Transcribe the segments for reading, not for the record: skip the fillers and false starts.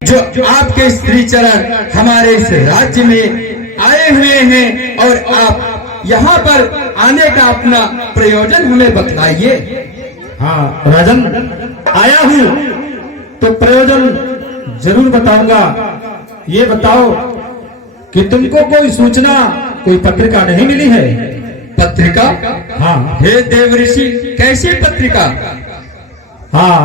जो आपके श्री चरण हमारे इस राज्य में आए हुए हैं और आप यहाँ पर आने का अपना प्रयोजन हमें बतलाइए। हाँ राजन, आया हूँ तो प्रयोजन जरूर बताऊंगा। ये बताओ कि तुमको कोई सूचना, कोई पत्रिका नहीं मिली है? पत्रिका? हाँ। हे देव ऋषि, कैसी पत्रिका? हाँ,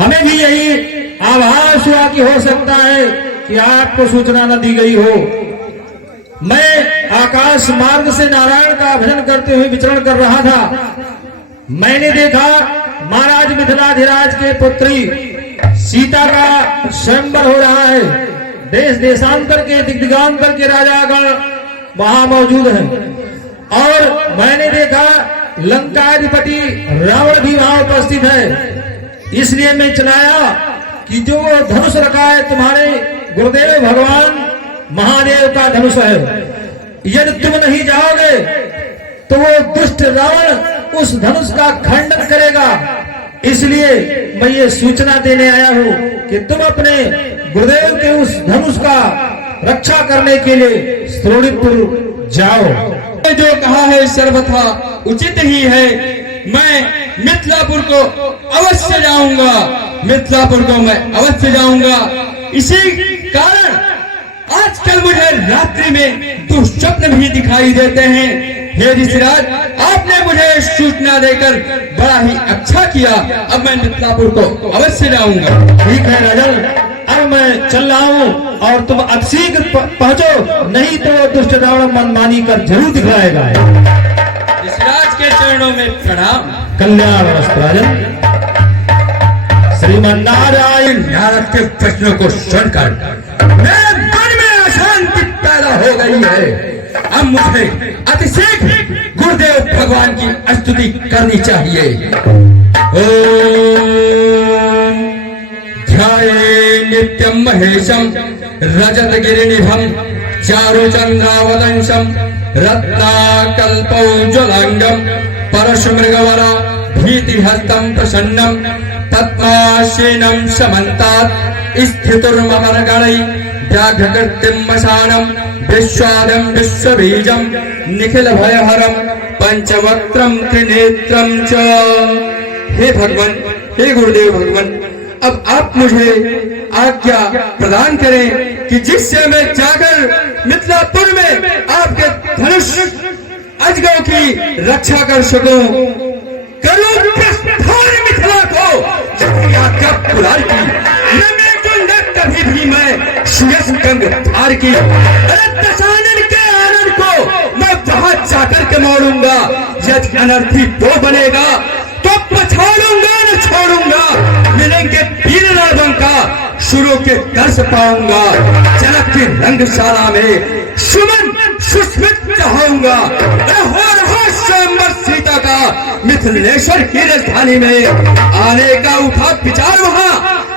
हमें भी यही आभास हुआ कि हो सकता है कि आपको सूचना न दी गई हो। मैं आकाश मार्ग से नारायण का भजन करते हुए विचरण कर रहा था। मैंने देखा महाराज मिथिलाधिराज के पुत्री सीता का स्वयंवर हो रहा है। देश देशांतर के दिग्दिगांतर के राजागण वहां मौजूद हैं और मैंने देखा लंकाधिपति रावण भी वहां उपस्थित है। इसलिए मैं चलाया कि जो धनुष रखा है तुम्हारे गुरुदेव भगवान महादेव का धनुष है, यदि तुम नहीं जाओगे तो वो दुष्ट रावण उस धनुष का खंडन करेगा। इसलिए मैं ये सूचना देने आया हूँ कि तुम अपने गुरुदेव के उस धनुष का रक्षा करने के लिए श्रोणीपुर जाओ। जो कहा है सर्वथा उचित ही है। मैं मिथिलापुर को अवश्य जाऊंगा, मिथिलापुर को मैं अवश्य जाऊंगा। इसी कारण आजकल मुझे रात्रि में दुष्स्वप्न भी दिखाई देते हैं। हे ऋषिराज, आपने मुझे सूचना देकर बड़ा ही अच्छा किया। अब मैं मिथिलापुर को अवश्य जाऊंगा। ठीक है राजन, अब मैं चल रहा हूँ और तुम अब शीघ्र पहुंचो, नहीं तो दुष्ट रावण मनमानी कर जरूर दिखाएगा। ऋषिराज के चरणों में प्रणाम। कल्याण राजन। श्रीमान नारायण। नारद के प्रश्नों को सुनकर मेरे मन में अशांति पैदा हो गई है। अब मुझे अतिशीघ्र गुरुदेव भगवान की स्तुति करनी चाहिए। ओम ध्याये नित्यं महेशं रजत गिरिनिभं चारुचंद्रावतंसं रत्नाकल्पौज्ज्वलांगं परशुमृगवरा भीतिहस्तं प्रसन्नं तत्मासीनं समन्तात् स्थितुर्ममरगणै व्याघ्रकृतिं मशानं विश्वादं विश्वबीजं निखिल भयहरं पंचवक्त्रं त्रिनेत्रं च। हे भगवान, हे गुरुदेव भगवान, अब आप मुझे आज्ञा प्रदान करें कि जिससे मैं जाकर मिथिलापुर में आपके धनुष अजगर की रक्षा कर सकूं। करूं प्रस्थान मिथिला को आज्ञा पुरार की। कभी भी मैं सुयस गंग धार की दशानन के आनंद को मैं वहां जाकर के मोड़ूंगा। यदि अनर्थी तो बनेगा तो पछाड़ूंगा न छोड़ूंगा। मिलेंगे वीर रावण का शुरू के दर्श पाऊंगा। जनक की रंगशाला में सुमन सुस्मित चाहूंगा। स्वयंवर सीता का मिथिलेश्वर की राजधानी में आने का उठा विचार वहां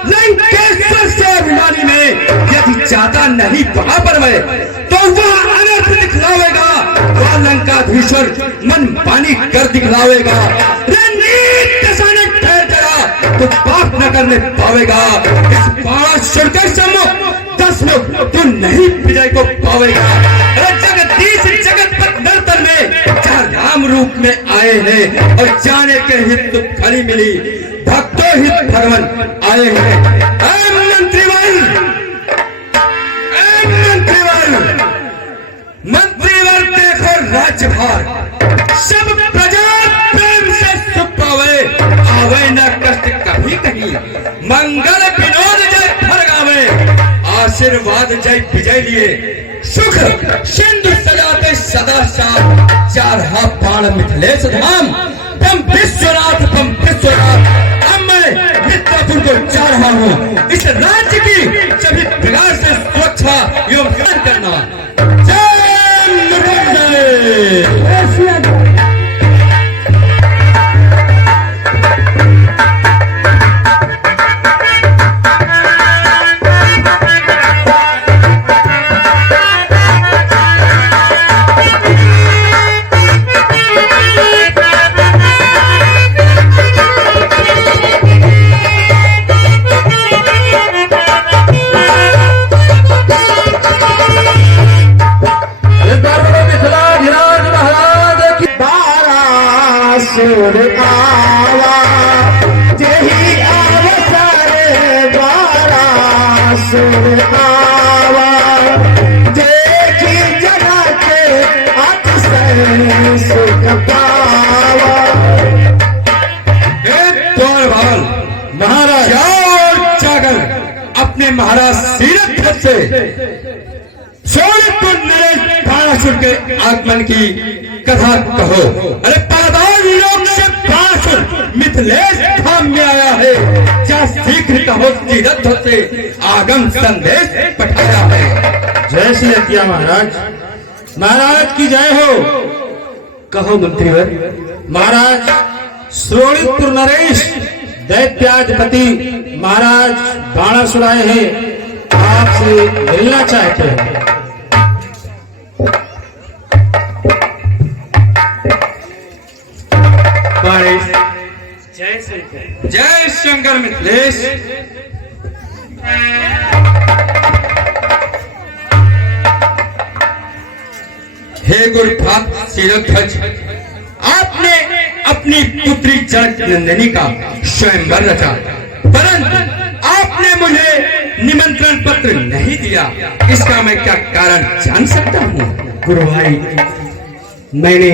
लंकेश्वर से अभिमानी में। यदि चाहता नहीं वहां पर मैं तो वह अनर्थ दिखलावेगा। वह लंकाधीश्वर मन पानी कर दिखलावेगा। तो पाप न करने पावेगा। इस 500 के सम्मुख 10 लोग तो नहीं विजय को पावेगा। जगदीश जगत पर नर्तन में चार राम रूप में आए हैं और जाने के हित तो खड़ी मिली। भक्तों हित भगवान आए हैं। मंत्रीवर देखो राज्यभार सब प्रजा प्रेम से सुख पावे। आवे न कष्ट कभी कहीं मंगल विनोद जय फरगावे। आशीर्वाद जय विजय लिए सुख सिंधु सजाते सदा साथ। चार हाथ बाण मिथिलेश धाम बम विश्वनाथ बम विश्वनाथ। अब मैं मिथिलापुर को जा रहा हूँ। इस राज्य की सभी प्रकार से सुरक्षा एवं करना। जय मृत्युंजय। सुर आवा देखी जगा के अतिशय सुख पावा। महाराज जाकर अपने महाराज सीरथ से शोणितपुर नरेश बाणासुर के आगमन की कथा कहो। अरे पाताल लोक से बाणासुर मिथिलेश धाम में आया है, क्या शीघ्र कहो सीरथ से आगम संदेश पठाया है। जय श्री हत्या महाराज, महाराज की जय हो। कहो मंत्रीवर। महाराज शोणितपुर नरेश दैत्याधिपति महाराज बाणासुर आए हैं, आपसे मिलना चाहते हैं। जय शंकर। जय शंकर मिथिलेश। हे गुरुपाद शिरोध्वज, आपने अपनी पुत्री जनक नंदिनी का स्वयंवर रचा, परंतु आपने मुझे निमंत्रण पत्र नहीं दिया, इसका मैं क्या कारण जान सकता हूँ? गुरु भाई, मैंने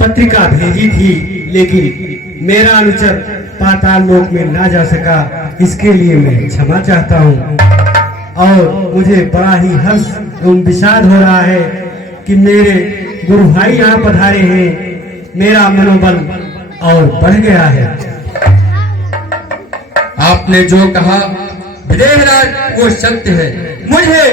पत्रिका भेजी थी, लेकिन मेरा अनुचर पाताल लोक में ना जा सका, इसके लिए मैं क्षमा चाहता हूँ। और मुझे बड़ा ही हर्ष एवं विषाद हो रहा है कि मेरे गुरु भाई यहाँ पधारे हैं, मेरा मनोबल और बढ़ गया है। आपने जो कहा विदेहराज वो सत्य है। मुझे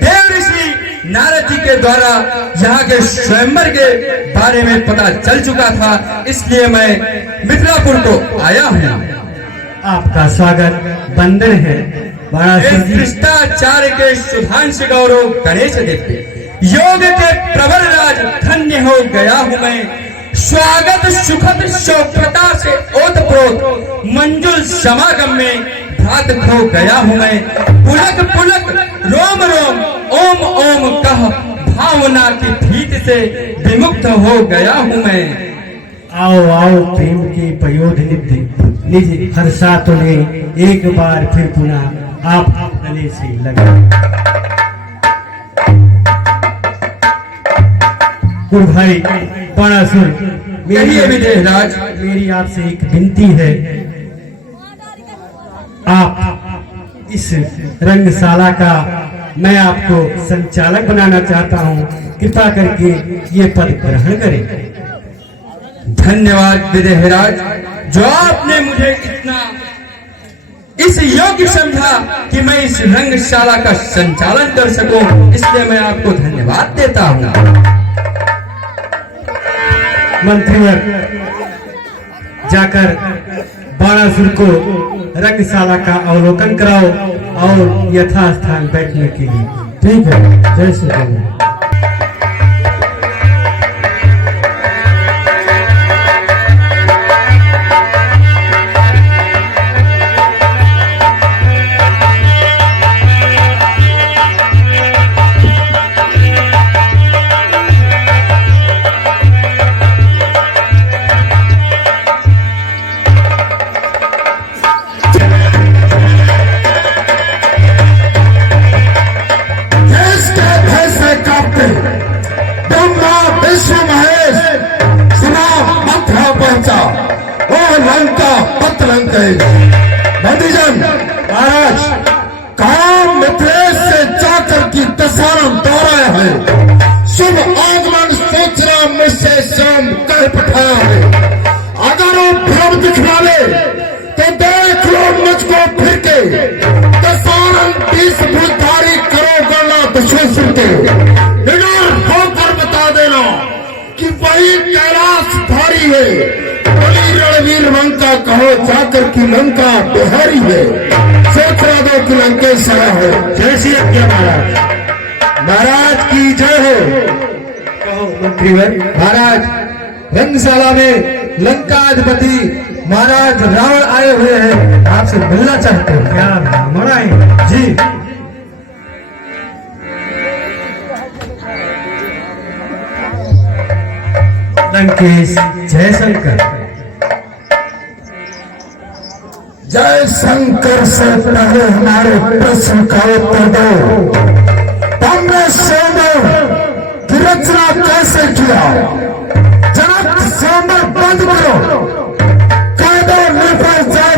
देव ऋषि नारद जी के द्वारा यहाँ के स्वयंवर के बारे में पता चल चुका था, इसलिए मैं मिथिलापुर को आया हूँ। आपका स्वागत बंदन है बाणासुर जी। भ्रष्टाचार के सुधांश गौरव गणेश देवते, योग के प्रबल राज धन्य हो गया हूँ मैं। स्वागत सुखद सौख्यता से ओतप्रोत मंजुल समागम में भात खो गया हूँ मैं। पुलक पुलक रोम रोम ओम ओम कह भावना की भीत से विमुक्त हो गया हूँ मैं। आओ आओ प्रेम के पयोध निज हर्षा तुले, एक बार फिर पुनः आप गले से लगा। गुरु भाई बाणासुर, कहिए विदेहराज। मेरी आपसे एक विनती है, आप इस रंगशाला का मैं आपको संचालक बनाना चाहता हूँ, कृपा करके ये पद ग्रहण करें। धन्यवाद विदेहराज, जो आपने मुझे इतना इस योग्य समझा कि मैं इस रंगशाला का संचालन कर सकूं, इसलिए मैं आपको धन्यवाद देता हूँ। मंत्रीवर, जाकर बाणासुर को रंगशाला का अवलोकन कराओ और यथास्थान बैठने के लिए। ठीक है, जय श्री राम। बंदीजन महाराज, काम मिथिलेश से जाकर की दसारम दोहराया है। शुभ आगमन सोचना मुझसे श्रम कर पठाया है। अगर वो भ्रम दिखवाले तो देख लो मुझको फिर के। दसारम 20 भूतधारी करो गणना दशों के। निडर होकर बता देना कि वही कैलाश धारी है। रणवीर लंका कहो जाकर की लंका बिहारी है। सोचना दो कि लंकेश आया है। जय श्री राम महाराज। महाराज की जय हो। कहो मंत्रीवर। महाराज, रंगशाला में लंकाधिपति महाराज रावण आए हुए हैं, आपसे मिलना चाहते हैं। क्या रावण आए? जी। लंकेश, जय शंकर। जय शंकर से पहले हमारे प्रश्न का उत्तर दो। तुमने स्वयंवर की रचना कैसे किया? जनक स्वयंवर बंद करो, कह दो निफर जाए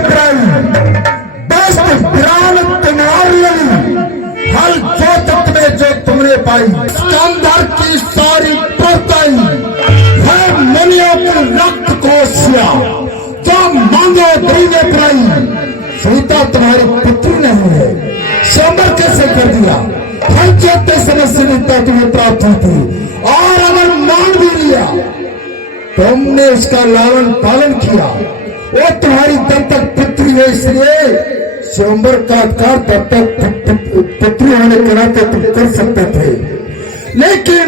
दोस्त विरान तुम्हारी हल जो तुमने जो तुमने पाई स्कंदर की सारी परताई है मुनियों की रक्त कोशिया जो मांगो देंगे पाई। सीता तुम्हारी पुत्री नहीं है, स्वयंवर कैसे कर दिया? हर चौथे समय सीता तुम्हें प्राप्त हुई थी और अगर मान भी लिया तुमने उसका लालन पालन किया, वो तुम्हारी तब तक पुत्री है, इसलिए स्वयंवर का अधिकार तब तक पुत्री होने के नाते तुम कर सकते थे। लेकिन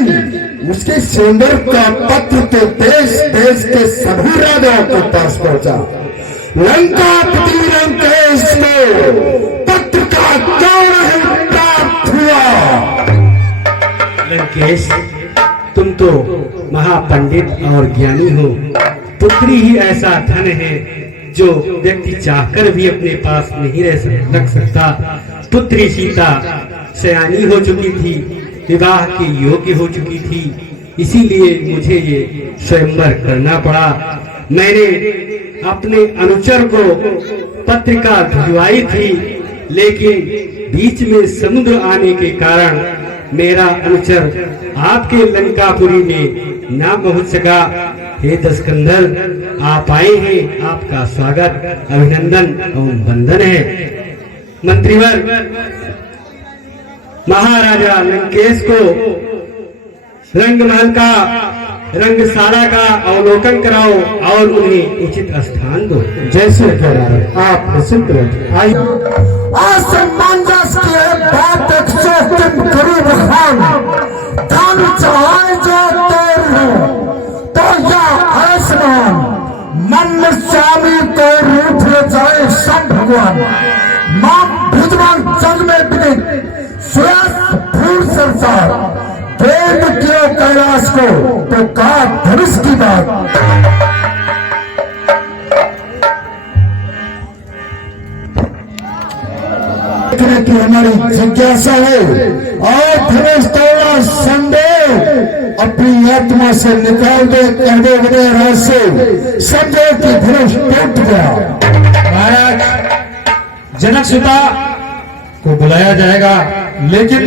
उसके स्वयंवर का पत्र तो देश देश के सभी राजाओं के पास पहुंचा। लंकापति लंकेश में पत्र का क्यों नहीं प्राप्त हुआ? लंकेश, तुम तो महापंडित और ज्ञानी हो। पुत्री ही ऐसा धन है जो व्यक्ति चाहकर भी अपने पास नहीं रख सकता। पुत्री सीता सयानी हो चुकी थी, विवाह के योग्य हो चुकी थी, इसीलिए मुझे ये स्वयंवर करना पड़ा। मैंने अपने अनुचर को पत्रिका भिजवाई थी, लेकिन बीच में समुद्र आने के कारण मेरा अनुचर आपके लंकापुरी में ना पहुंच सका। हे दशकंधर, आप आए हैं, आपका स्वागत, अभिनंदन एवं वंदन है। मंत्रीवर, महाराजा लंकेश को रंगमहल का, रंगशाला का अवलोकन कराओ और उन्हें उचित स्थान दो। जैसे आप प्रसिद्ध आइए। असमंजस की बात तुम गरीब खान धन चाहे जो तेर हो तो यह आसमान मन स्वामी को रूठ ले जाए सब भगवान। मां भुजमान जग में विदित सुयस भूर संसार वेद क्यों कैलाश को तो कहा धनुष की बात। की हमारी जिज्ञासा है और धनुष तोड़ा संदेह अपनी आत्मा से निकाल दे, कह दे विनय से समझो कि धनुष टूट गया। महाराज, जनक सुता को बुलाया जाएगा, लेकिन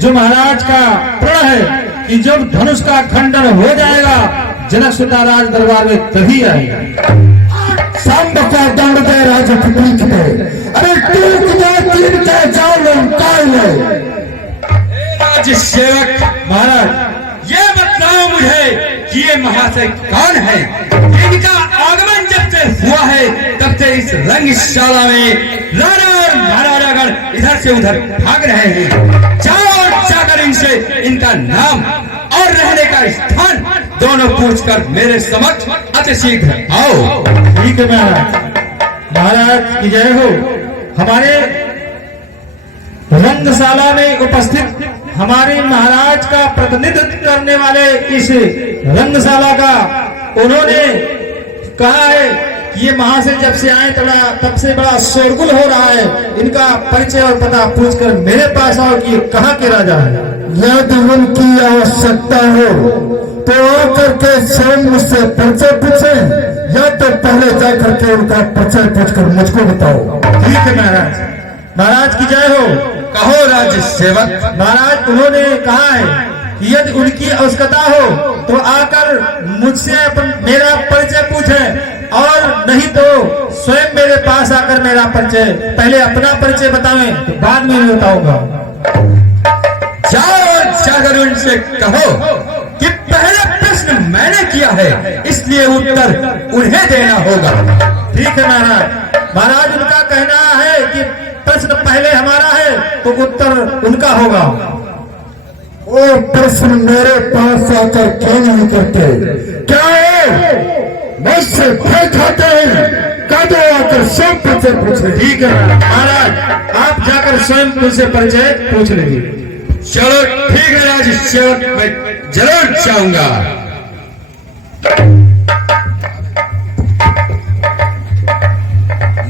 जो महाराज का प्रण है कि जब धनुष का खंडन हो जाएगा जनक सुता राज दरबार में तभी आएगा। सांब का दंड दे राज पीठ पे, अरे टूट जाए तीन के जाओ ले। राज सेवक महाराज, ये बताओ मुझे कि ये महाशय कौन है? इनका आगमन जब से हुआ है तब से इस रंगशाला में राजा और महाराजागण इधर से उधर भाग रहे हैं। जाकर इनसे इनका नाम और रहने का स्थान दोनों पूछकर मेरे समक्ष अति शीघ्र आओ। ठीक है महाराज। महाराज की जय हो। हमारे रंगशाला में उपस्थित हमारे महाराज का प्रतिनिधित्व करने वाले इस रंगशाला का उन्होंने कहा है कि ये महाशय जब से आए तब से बड़ा शोरगुल हो रहा है। इनका परिचय और पता पूछकर मेरे पास आओ कि ये कहाँ के राजा है। यदि उनकी आवश्यकता हो तो आकर के स्वयं मुझसे परिचय पूछे, या तो पहले जाकर के उनका परिचय पूछकर मुझको बताओ। ठीक है महाराज। महाराज की जय हो। कहो राज्य सेवक। महाराज, उन्होंने कहा है कि यदि उनकी आवश्यकता हो तो आकर मुझसे मेरा परिचय पूछे, और नहीं तो स्वयं मेरे पास आकर मेरा परिचय, पहले अपना परिचय बतावें तो बाद में मैं बताऊंगा। जाओ जाकर उनसे कहो कि पहला प्रश्न मैंने किया है, इसलिए उत्तर उन्हें देना होगा। ठीक है महाराज। महाराज, उनका कहना है कि प्रश्न पहले हमारा है तो उत्तर उनका होगा। वो प्रश्न मेरे पास आकर क्यों नहीं करते? क्या है मुझसे भय खाते हैं? कह दो आकर स्वयं परिचय पूछे। ठीक है महाराज, आप जाकर स्वयं मुझसे परिचय पूछ लेंगे। चलो ठीक है राज सेवक, मैं जरूर चाहूंगा।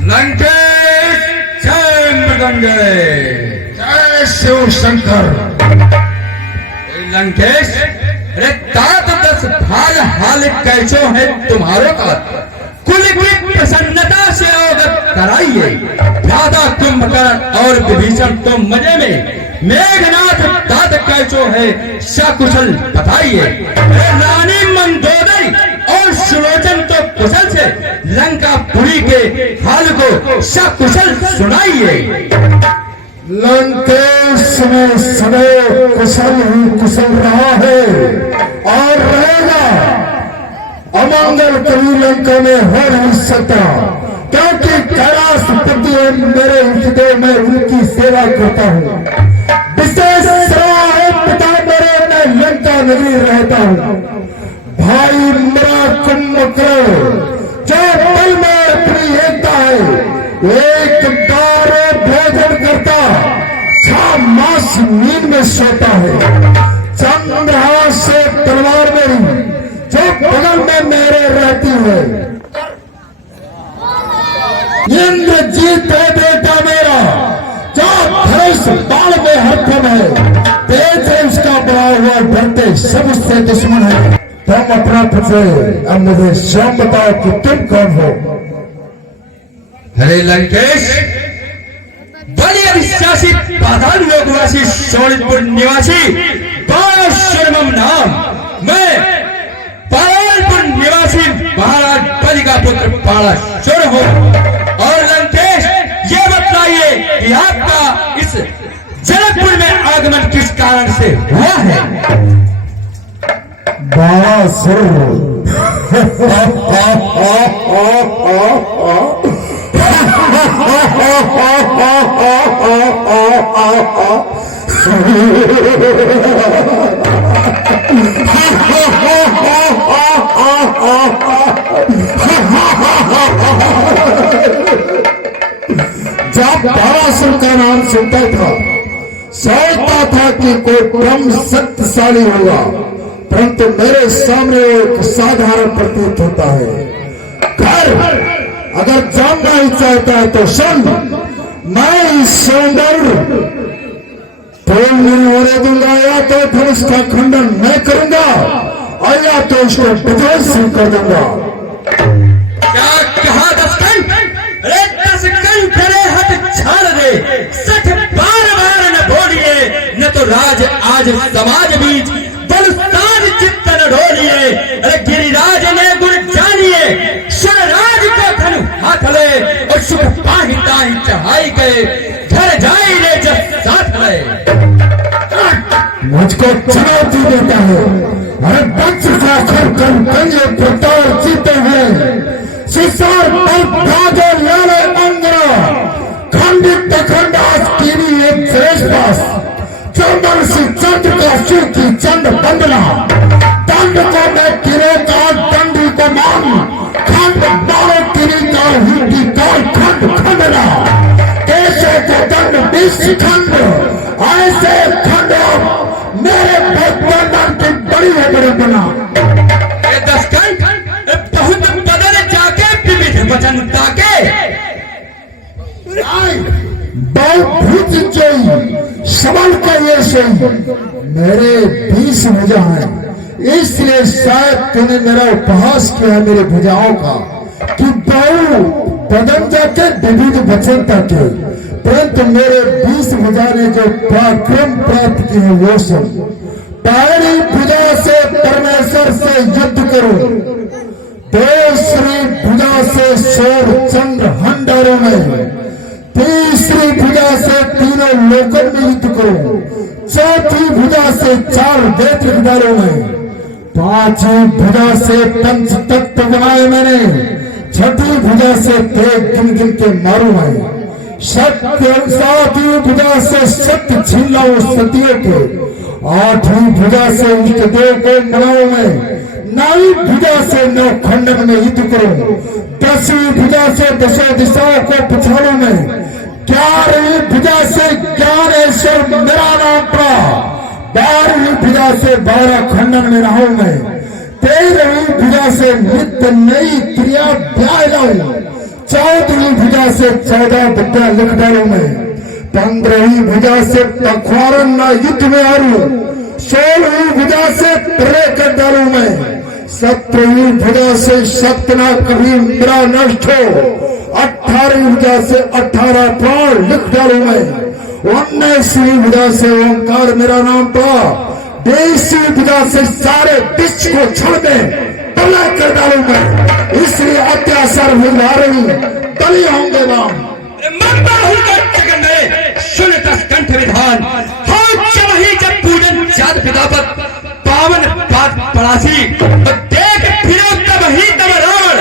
लंकेश संजय। जय शिव शंकर। लंकेश, अरे तात 10 भाग हाल कैसो है तुम्हारो का, कुल की प्रसन्नता से अवगत कराइए। राधा कुंभकर्ण और विभीषण तो मजे में, मेघनाथ तात कैसो है सकुशल बताइए। रानी मंदोदरी और सुलोचन तो कुशल से, लंकापुरी के हाल को सकुशल सुनाइए। लंकेश में सदैव कुशल ही कुशल रहा है और रहेगा। अमंगल कभी लंका में हो नहीं सकता, क्योंकि कैलाशपति मेरे हृदय में उनकी सेवा करता हूँ। विशेष सेवा है पिता मेरे, मैं लंका नगरी रहता हूँ। भाई मेरा कुंभकर्ण जो पल में अपनी एकता है, एक बार भोजन करता, 6 मास नींद में सोता है। चंद्रहास से तलवार मेरी जो बगल में मेरे रहती है। इंद्रजीत है बेटा मेरा, जो धनुष बाण में हरकम है। तेज है उसका बड़ा हुआ, डरते सब उससे दुश्मन है। तुम अपना परिचय अब मुझे स्वयं बताओ कि तुम कौन हो। अरे लंकेश, बड़ी अविश्वासी पाताल लोकवासी शोणितपुर निवासी पाराशुरम नाम, मैं पारालपुर निवासी महाराज बलि का पुत्र पाराशुर हूँ। और लंकेश, ये बताइए कि आपका इस जनकपुर में आगमन किस कारण से हुआ है? बारासुर जब बारासुर का नाम सुनता था, सोचता था कि कोई ब्रह्म शक्तिशाली होगा, परंतु मेरे सामने एक साधारण प्रतीत होता है। कर अगर जानना ही चाहता है तो सुन, मैं इस सौंदर्य पूर्ण नहीं होने दूंगा। या तो फिर इसका खंडन मैं करूंगा और या तो इसको विध्वंस कर दूंगा। क्या कहा 10 कंठ? अरे 10 कंठ रे हट छाड़ दे, 60 बार न बोलिए, न तो राज आज समाज बीच बलुस्तान चित्त न ढोलिए। अरे गिरिराज ने गुण जानिए, सुन राज को धनु हाथ ले, और सुख पाही ताही चढ़ाई गए, घर जाई रे जब साथ ले। मुझको चुनौती देता है, अरे वंश साखर कंजे प्रतार जीते हैं। सिसार पर भागे लाले अंगरा, खंडित खंडास कीनी एक श्रेष्ठास। चंदन से चंद्र का सिर की चंद बंदना, दंड को मैं किरे का दंडी को मान, खंड बारो किरी का हिंदी का खंड खंडना। कैसे को दंड 20 खंड, ऐसे खंड मेरे भगवान की बड़ी है बड़ी बना। 10 कंठ बहुत बदल जाके विविध वचन ताके, बहुत भूत जोई सबल का ये सही। मेरे 20 भुजा हैं, इसलिए शायद तूने मेरा उपहास किया है मेरे भुजाओं का, कि बहु बदल जाके विविध वचन ताके, परंतु मेरे 20 भुजा ने जो पराक्रम प्राप्त किए हैं वो सब। पहली भुजा से परमेश्वर से युद्ध करो, दूसरी भुजा से सूर चंद्र हंडारों में, तीसरी भुजा से तीनों लोकों में युद्ध करो, चौथी भुजा से 4 वेद विदारों में, 5वीं भुजा से पंच तत्व बनाए मैंने, 6ठी भुजा से तेज गिन गिन के मारू मैं, 7वीं भुजा से सत्य छीन लाऊं सतियों के, 8वीं भुजा से इष्ट देव को मनाऊं मैं, 9वीं भुजा से 9 खंडन में युद्ध करूं, 10वीं भुजा से 10 दिशाओं को पछाड़ू मैं, 11वीं भुजा से ज्ञानेश्वर मेरा नाम पड़ा, 12वीं भुजा से 12 खंडन में रहूं मैं, 13वीं भुजा से नित्य नई क्रिया ब्याह लाऊं, 14वीं भुजा से 14 विद्या लिख डालूं मैं, 15वीं भुजा से पखवारन ना युद्ध में हारू, 16वीं भुजा से परे कर डालू मैं, 17वीं भुजा से सत्य ना कभी मेरा नष्ट हो, 18वीं भुजा से 18 प्राण लिख डालू मैं, 19वीं भुजा से ओंकार मेरा नाम पा, 20वीं भुजा से सारे विश्व को छोड़ दे तला कर डालू मैं, इसलिए अत्याचार विधारणी तली होंगे राम। सुन 10 कंठ विधान हो, जब ही जब पूजन जात पिता पर पावन पाठ पड़ासी, तो देख फिरो तब ही तब रावण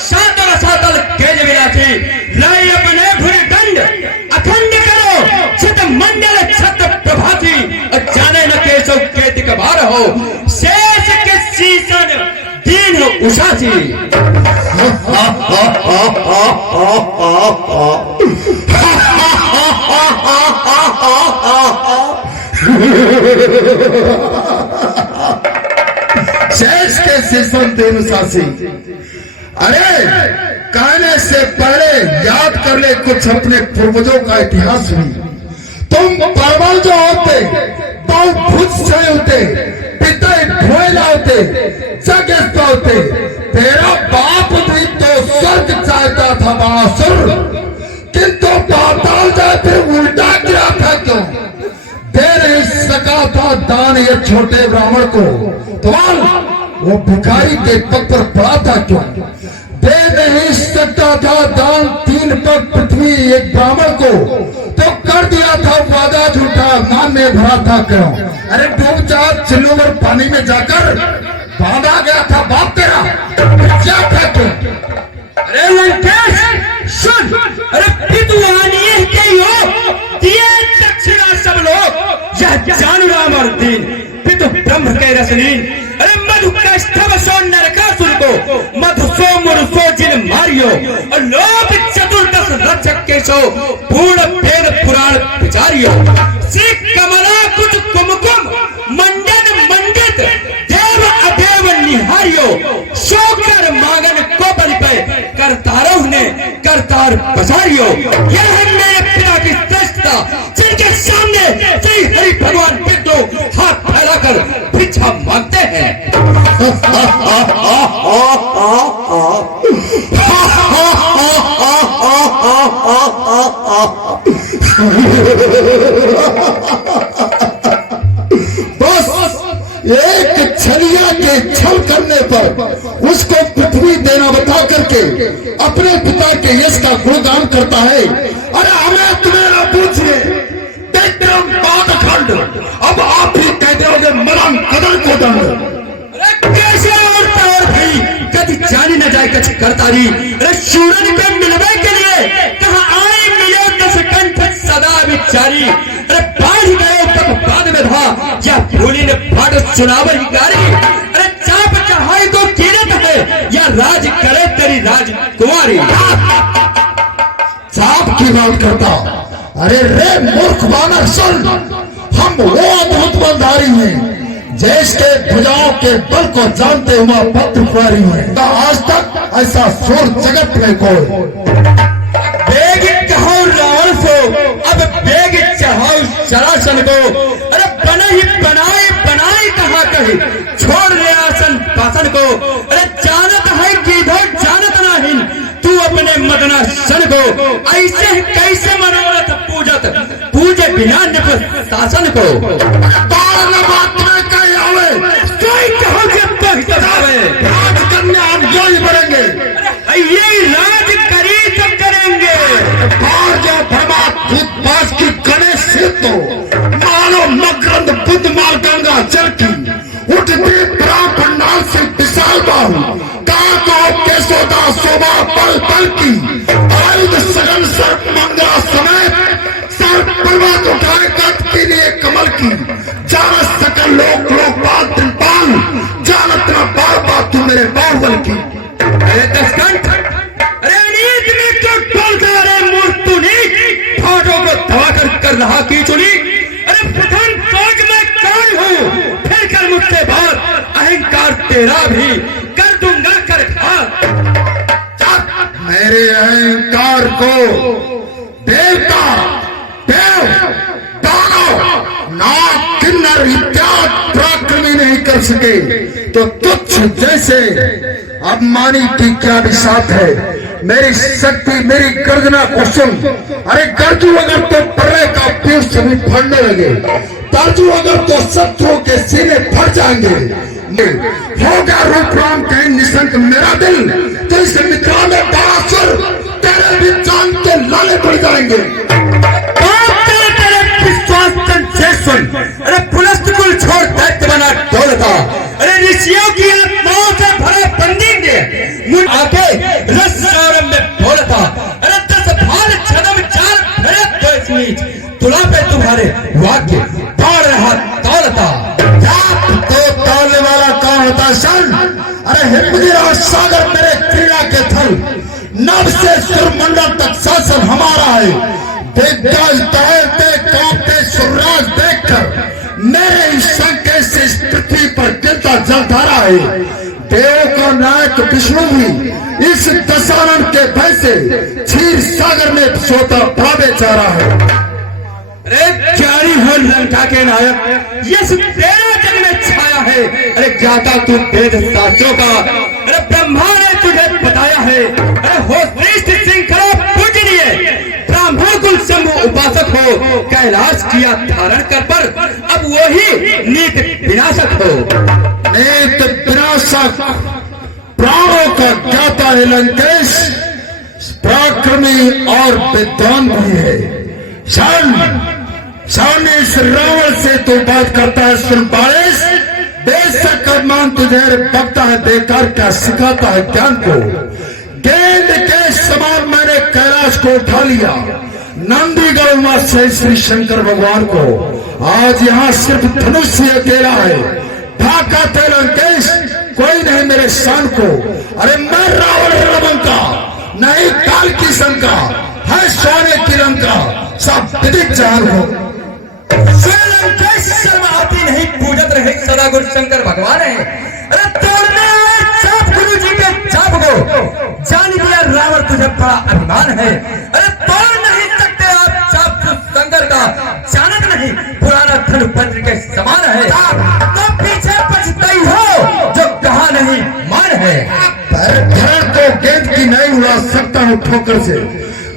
सातल सातल केज विरासी, लय अपने भुजदंड अखंड करो, चित मंडल छत्र प्रभाती, जाने न केशव केत कबार हो, शेष के सीसन दीन हो उषासी। शेष के शीशन तेनु सासी। अरे कहने से पहले याद कर ले कुछ अपने पूर्वजों का इतिहास भी। तुम परवल जो होते तो भुज से होते, पिता भोला होते, जगत होते, तेरा बाप भी तो स्वर्ग चाहता था बाणासुर, किंतु पाताल जाते उल्टा गिरा था क्यों? दे नहीं सका था दान ये छोटे ब्राह्मण को, तो वो भिखारी के पग पर पड़ा था क्यों? दे नहीं सकता था दान 3 पग पृथ्वी एक ब्राह्मण को, तो कर दिया था वादा झूठा मान में भरा था क्यों? अरे डूब जा चिल्लोवर पानी में जाकर बांधा गया था बाप तेरा, क्या था क्यों? अरे लंकेश सुन, अरे विद्वानी के हो दिए दक्षिणा सब लोग, यह जानु राम और दीन पितु ब्रह्म के रसनीन। अरे मधु का स्तव सो नरकासुर को, मधु सो मुर सो जिन मारियो, और लोक चतुर्दश रक्षक के सो पूर्ण वेद पुराण विचारियो, श्री कमला कुछ कुमकुम मंडन मंडित देव अदेव निहारियो, शोकर मागन को परिपय करतारो ने करतार पसारियो। यह है मेरे पिता की श्रेष्ठता, जिनके सामने श्री हरि भगवान पितृ हाथ फैलाकर भिक्षा मांगते हैं। बस एक छलिया के छल करने पर उसको पृथ्वी देना बता करके अपने पिता के यश का गुणगान करता है। अरे हमें तुम्हें ना पूछिए, देखते हम बात खंड, अब आप ही कहते होगे मरण कदर को दंड। कैसे और भाई कभी जानी न जाए कछ करतारी, अरे सूरज को मिलने के लिए कहा आए मिले 10 कंठ सदा विचारी, अरे बाढ़ गए तब बाद में था, या भूली ने फाट सुनाव ही गारी, अरे चाप चढ़ाई तो कीरत है, या राज करे तेरी राजकुमारी। चाप की बात करता, अरे रे मूर्ख बानर सुन, हम वो अद्भुत बलधारी हैं जैसे भुजाओं के बल को जानते हुआ पत्र कुआरी है, आज तक ऐसा शोर जगत में कोई। बेग कहो रावण को, अब बेग चढ़ाओ शरासन को, अरे बनाए कहा कही, छोड़ ले आसन पासन को, अरे जानत है कीधो जानत नहीं, तू अपने मदना सन को, ऐसे कैसे मनोरथ पूजे बिना निप शासन को। राज करने आप जो ही बढ़ेंगे, यही राज करी तो करेंगे। और जो भरमात्मा की गणेश से तो मानो मकरंद बुद्ध माल गंगा चरखी, उठती पंडाल से विशाल बाहु, काको केशोदा शोभा पल पल की, आयुध सगन सर्प मंगला समेत, सर पर्वत उठाए कट के लिए कमल की, जानत सकल लोक लोकपाल त्रिपाल, जानत न बार बार तू मेरे बाहुबल की। अरे 10 कंठ, अरे नीच में तो टोलता, अरे मूर्ख तू नीच, फाटों को दबा कर रहा की चुनी, अरे प्रथम फौज में कौन हूँ, फिर कर मुझसे बात, अहंकार तेरा भी कर दूंगा कर घात। मेरे अहंकार को देवता देव कर सके तो तुच्छ जैसे अपमानी की क्या विसात है। मेरी शक्ति मेरी गर्जना को सुन। अरे गर्जू अगर तो प्रलय का पीठ से भी फटने लगे, ताजू अगर तो शत्रुओं के सीने फट जाएंगे। होगा रूप राम कहीं निशंक मेरा दिल, तो इस मित्रा में बारासुर तेरे भी जान के लाले पड़ जाएंगे। अरे पुलस्त कुल छोड़ दैत्य बना दौड़ता, अरे ऋषियों की आत्माओं से भरे बंदी ने मुझ आके रस सारम में बोलता। अरे 10 भाल छदम 4 फेरे तो नीच तुला पे तुम्हारे वाक्य दौड़ रहा दौड़ता। तो तौलने वाला कौन होता सन? अरे हिमगिरा सागर मेरे क्रीड़ा के थल, नभ से सुरमंडल तक शासन हमारा है। दिग्गज दौड़ते कांपते सूरज देखकर मेरे इस संकेत से इस पृथ्वी पर गिरता जल धारा है। देव का नायक विष्णु भी इस दशानन के भय से क्षीर सागर में सोता पड़ा बेचारा है। अरे क्यारी हो लंका के नायक, ये तेरा जग में छाया है। अरे ज्ञाता तू वेद शास्त्रों का, अरे ब्रह्मा ने तुझे बताया है। अरे हो श्रेष्ठ श्रृंखला पूजनीय ब्राह्मण कुल शंभु उपासक हो, कैलाश किया धारण कर पर अब वही नीत विनाशक हो। नीत विनाशक प्राणों का ज्ञाता है लंकेश, पराक्रमी और विद्वान भी है। सामने इस रावण से तो बात करता है सुन बारिश, बेशक अभिमान तुझे बकता है बेकार क्या सिखाता है ज्ञान को। गेंद के समान मैंने कैलाश को उठा लिया, नंदीगढ़ से श्री शंकर भगवान को। आज यहाँ सिर्फ धनुष ही अकेला है, ढाका थे लंकेश कोई नहीं मेरे शान को। अरे मैं रावण रावण का नहीं काल की शंका है, सोने की लंका सब विदित जान हो। शर्म आती नहीं, पूजत रहे सदा गुरु शंकर भगवान है। अरे तोड़ने आए चाप गुरु जी के चाप को, जान दिया रावण तुझे बड़ा अभिमान है। अरे तोड़ नहीं सकते आप चाप शंकर का, जानक नहीं पुराना धनु पत्र के समान है। तो पीछे पछताई हो जो कहा नहीं मान है। पर धड़ को गेंद की नहीं उड़ा सकता हूँ ठोकर से,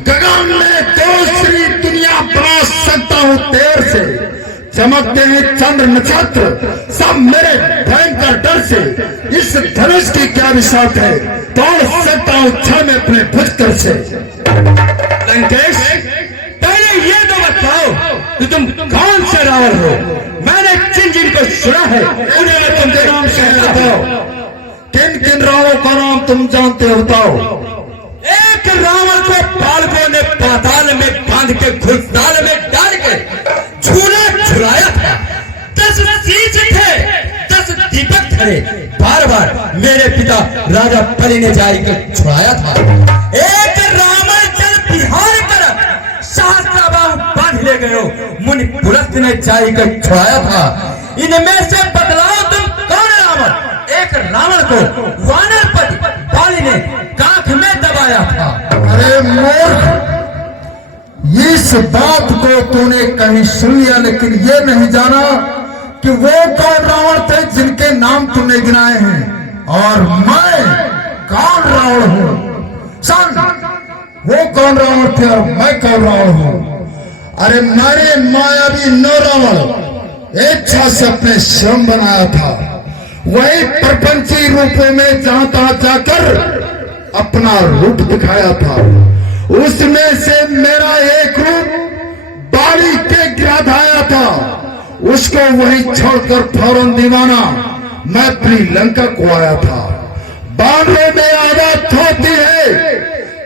गगन में दूसरी दुनिया बना सकता हूँ तेर से। चमकते हैं चंद्र नक्षत्र सब मेरे भयंकर डर से, इस धनुष की क्या विसात है, तोड़ सकता हूँ छह में अपने भुजकर से। लंकेश पहले ये तो बताओ कि तुम कौन से रावण हो? मैंने जिन जिन को सुना है उन्हें मैं तुमसे नाम कहता हूँ। किन किन रावणों का नाम तुम जानते हो बताओ? एक रावण को बालकों ने पाताल में बांध के घुड़साल में डाल के झूला झुलाया था। 10 शीश थे, 10 दीपक थे, बार बार मेरे पिता राजा बलि ने जाके छुड़ाया था। एक रावण जल विहार कर सहस्त्रबाहु बांध ले गयो, मुनि पुलस्त ने जाके छुड़ाया था। इनमें से बतलाओ तुम कौन रावण? एक रावण को वानरपति बाली ने कांख में दबाया था। अरे मूर्ख, इस बात को तूने कहीं सुन लिया लेकिन ये नहीं जाना कि वो कौन रावण थे जिनके नाम तूने गिनाए हैं, और मैं कौन रावण हूँ। सुन, वो कौन रावण थे और मैं कौन रावण हूँ। अरे मेरे मायावी नौ रावण इच्छा से अपने श्रम बनाया था, वही प्रपंची रूपों में जहां तहां जाकर अपना रूप दिखाया था। उसमें से मेरा एक रूप बाली के गिराधाया था, उसको वही छोड़कर फौरन दीवाना मैं अपनी लंका को आया था। बानरों में आदत होती है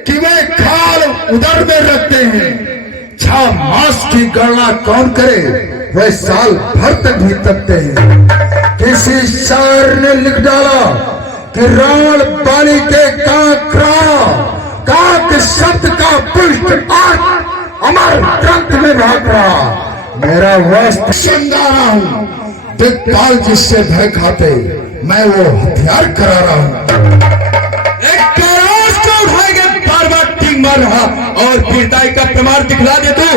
कि वे खाल उदर में रखते हैं, 6 मास की गणना कौन करे, वे साल भर तक भी तकते हैं। किसी शायर ने लिख डाला कि रावण बाली के काक शब्द का पुष्ट आज अमर ग्रंथ में भाग रहा। मेरा वस्त्र श्रृंगारा हूँ, दिक्पाल जिससे भय खाते मैं वो हथियार करा रहा हूँ। एक कैलाश को उठाएगा बार बार टींग मार रहा और वीरताई का प्रमाण दिखला दे तू।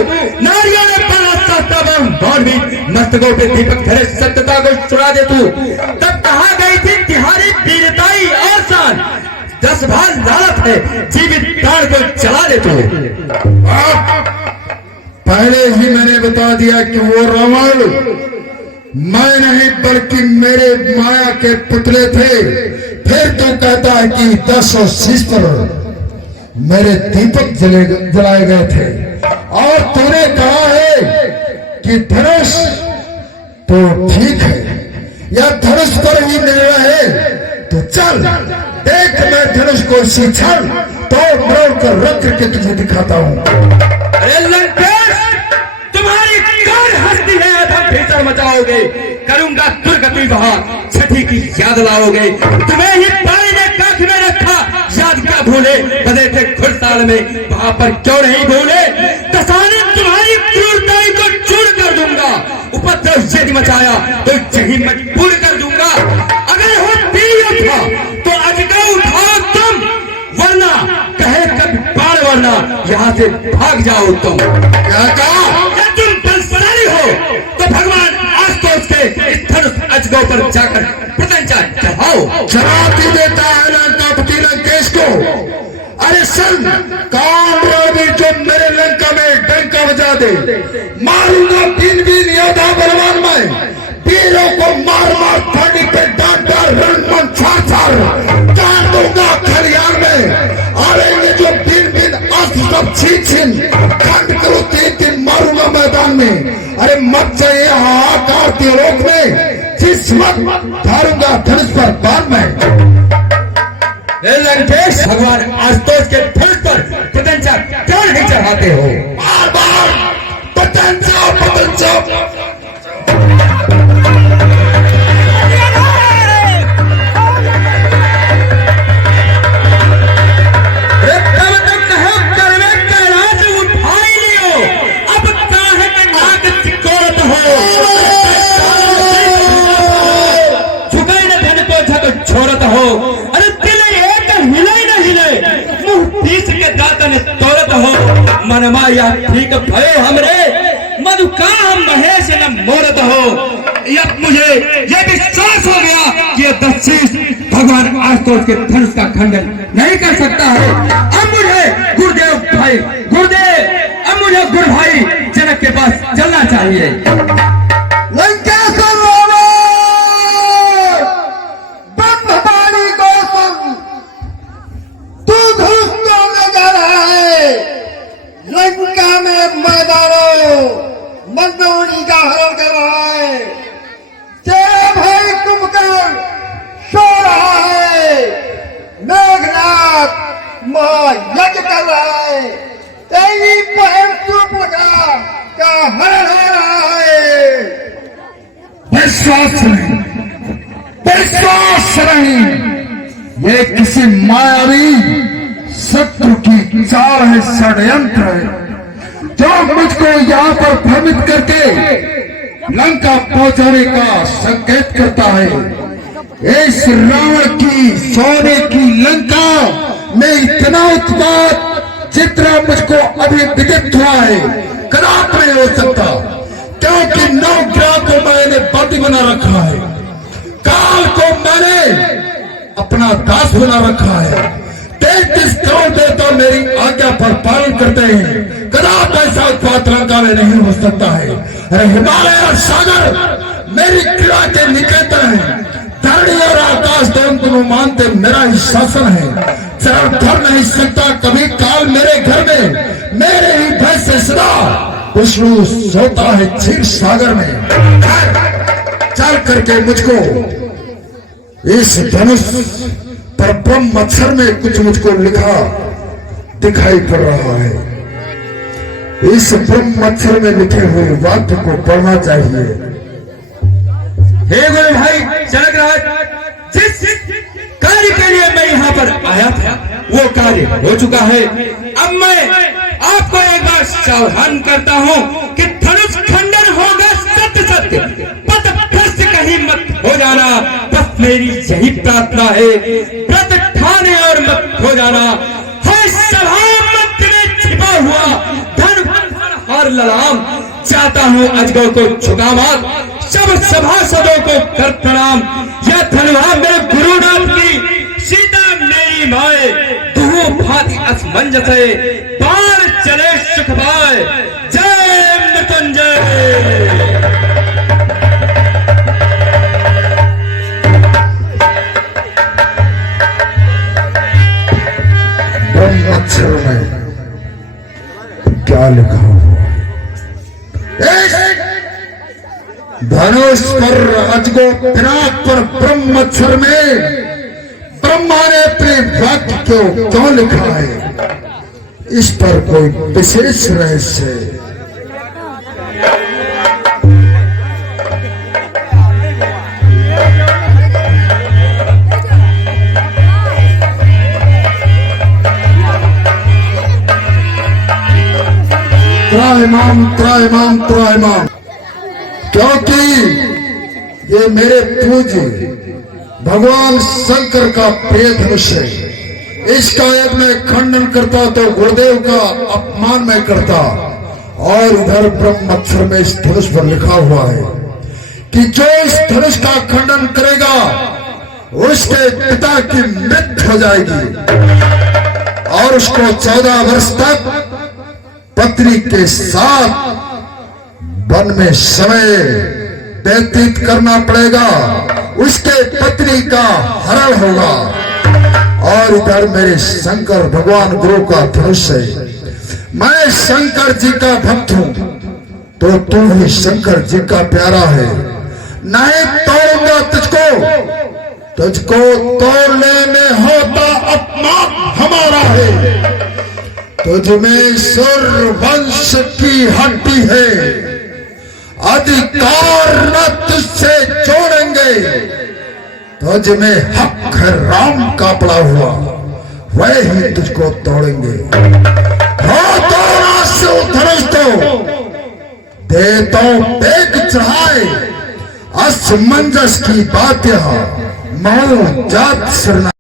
नारियों ने बड़ा सस्ता बम कौन भी मस्तकों पे दीपक धरे सत्यता को चुरा दे तू। तब कहा गई थी तिहारी वीरताई और शान, 10 भाल लालत है जीवित प्राण को जला दे तू। पहले ही मैंने बता दिया कि वो रावण मैं नहीं बल्कि मेरे माया के पुतले थे। फिर तो कहता है कि 10 और शीश पर मेरे दीपक जलाए गए थे। और तूने कहा है कि धनुष तो ठीक है, या धनुष पर ही निर्णय है तो चल देख, मैं धनुष को शिक्षण तो मरोड़ कर रख करके तुझे दिखाता हूं। अरे लंकेश, तुम्हारी कौन हस्ती है तुम भीतर मचाओगे, करूंगा दुर्गति वहां छठी की याद लाओगे। तुम्हें ही पानी ने काख में रखा, याद क्या भूले बदे थे घुड़साल में, वहां पर क्यों नहीं भूले। दसाने तुम्हारी क्रूरताई को चूर कर दूंगा, उपद्रव यदि मचाया तो यही मजबूर कर दूंगा। अगर हो तेरी था तो अजगा उठाओ तुम, वरना कहे कभी बाढ़, वरना यहाँ से भाग जाओ तुम। क्या कहा? तुम बलशाली हो तो भगवान आशुतोष के इस धनुष अजगों पर जाकर प्रत्यंचा चढ़ाओ। चढ़ाती देता है लंकापति लंकेश को। अरे सन कौन रवि जो मेरे लंका में डंका बजा दे, मारूंगा 3 वीर योद्धा बलवान में, वीरों को मार मार फाड़ी पे डांट डाल रण मन छाड़ छाड़ काट दूंगा खलियान में। आएंगे जो 3 वीर अस्त्र सब छीन छीन खंड करो 3 मारूंगा मैदान में। अरे मत चाहिए हाहाकार त्रिलोक में, जिस्मत धारूंगा धनुष पर बाण में। लंकेश, भगवान आशुतोष के धनुष पर प्रत्यंचा क्यों नहीं चढ़ाते हो? बार बार प्रत्यंचा प्रत्यंचा। छोड़त हो, अरे दिल एक हिले न हिले, मुंह पीस के दातन तोड़त हो। मनमा या ठीक भयो हमरे, मधु का हम महेश न मोरत हो। अब मुझे ये विश्वास हो गया कि ये दक्षिण भगवान आशुतोष के धनुष का खंडन नहीं कर सकता है। अब मुझे गुरुदेव भाई, गुरुदेव, अब मुझे गुरु भाई जनक के पास चलना चाहिए। लंका में मैदानों मंदोरी का हरण कर रहा है, जय भाई कुंभकर्ण सो रहा है, मेघनाथ महायज्ञ कर रहा है, तेरी बहन सूर्पनखा का हरण हो रहा है। विश्वास नहीं, विश्वास नहीं, ये किसी मायावी शत्रु की चाल है, षड्यंत्र है, जो मुझको यहाँ पर भ्रमित करके लंका पहुंचाने का संकेत करता है। इस रावण की सोने की लंका में इतना उत्पात जितना मुझको अभी विदित हुआ है कदापि नहीं हो सकता, क्योंकि 9 ग्रह को मैंने बंदी बना रखा है, काल को मैंने अपना दास बना रखा है। 33 करोड़ देवता मेरी आज्ञा पर पालन करते हैं, कदापि ऐसा उत्पात लंका में नहीं हो सकता है। अरे हिमालय और सागर मेरी क्रिया के निकेतन है, धरणी और आकाश दोनों मानते मेरा ही शासन है। चरण धर नहीं सकता कभी काल मेरे घर में, मेरे ही भय से सदा विष्णु सोता है क्षीर सागर में। चल करके मुझको इस धनुष पर ब्रह्म अक्षर में कुछ मुझको लिखा दिखाई पड़ रहा है, इस ब्रह्म अक्षर में लिखे हुए वाक्य को पढ़ना चाहिए। हे गुरु भाई जनक राज, जिस कार्य के लिए मैं यहाँ पर आया था वो कार्य हो चुका है। अब मैं आपको एक बार सावधान करता हूँ कि धनुष खंडन होगा सत्य सत्य, पथ भ्रष्ट कहीं मत हो जाना, बस मेरी यही प्रार्थना है। व्रत ठाने और मत हो जाना, हर सभा मत में छिपा हुआ धन और ललाम चाहता हूँ अजगर को झुका मत, सब सभासदों को कर प्रणाम। यह धनवा मेरे गुरुनाथ की, सीता मेरी माए, दुहु भांति असमंजस है, पार चले सुख पाए। जय मृत्युंजय। ब्रह्माक्षर में क्या लिखा हुआ है? धनुष पर अजगो पिनाक पर ब्रह्माक्षर में ब्रह्मा ने अपने वाक्य को क्यों लिखा है? इस पर कोई विशेष रहस्य है। त्रायमाम त्रायमाम त्रायमाम, क्योंकि ये मेरे पूज्य भगवान शंकर का प्रिय धनुष है। इसका यदि मैं खंडन करता तो गुरुदेव का अपमान मैं करता। और इधर ब्रह्माक्षर में इस धनुष पर लिखा हुआ है कि जो इस धनुष का खंडन करेगा उसके पिता की मृत्यु हो जाएगी और उसको 14 वर्ष तक पत्नी के साथ वन में समय व्यतीत करना पड़ेगा। उसके पत्नी का हरण होगा। और इधर मेरे शंकर भगवान गुरु का धनुष है। मैं शंकर जी का भक्त हूं तो तू भी शंकर जी का प्यारा है। नहीं तोड़ूंगा तुझको तोड़ने में होता अपमान हमारा है। तुझमें सूर्यवंश की हड्डी है, अधिकार न तुझसे जोड़ेंगे। तुझमें हक है राम का पड़ा हुआ, वह ही तुझको तोड़ेंगे। हो तो रास्ते धनुष तो देता बेग चढ़ाए। असमंजस की बात यह मऊ जात शरणा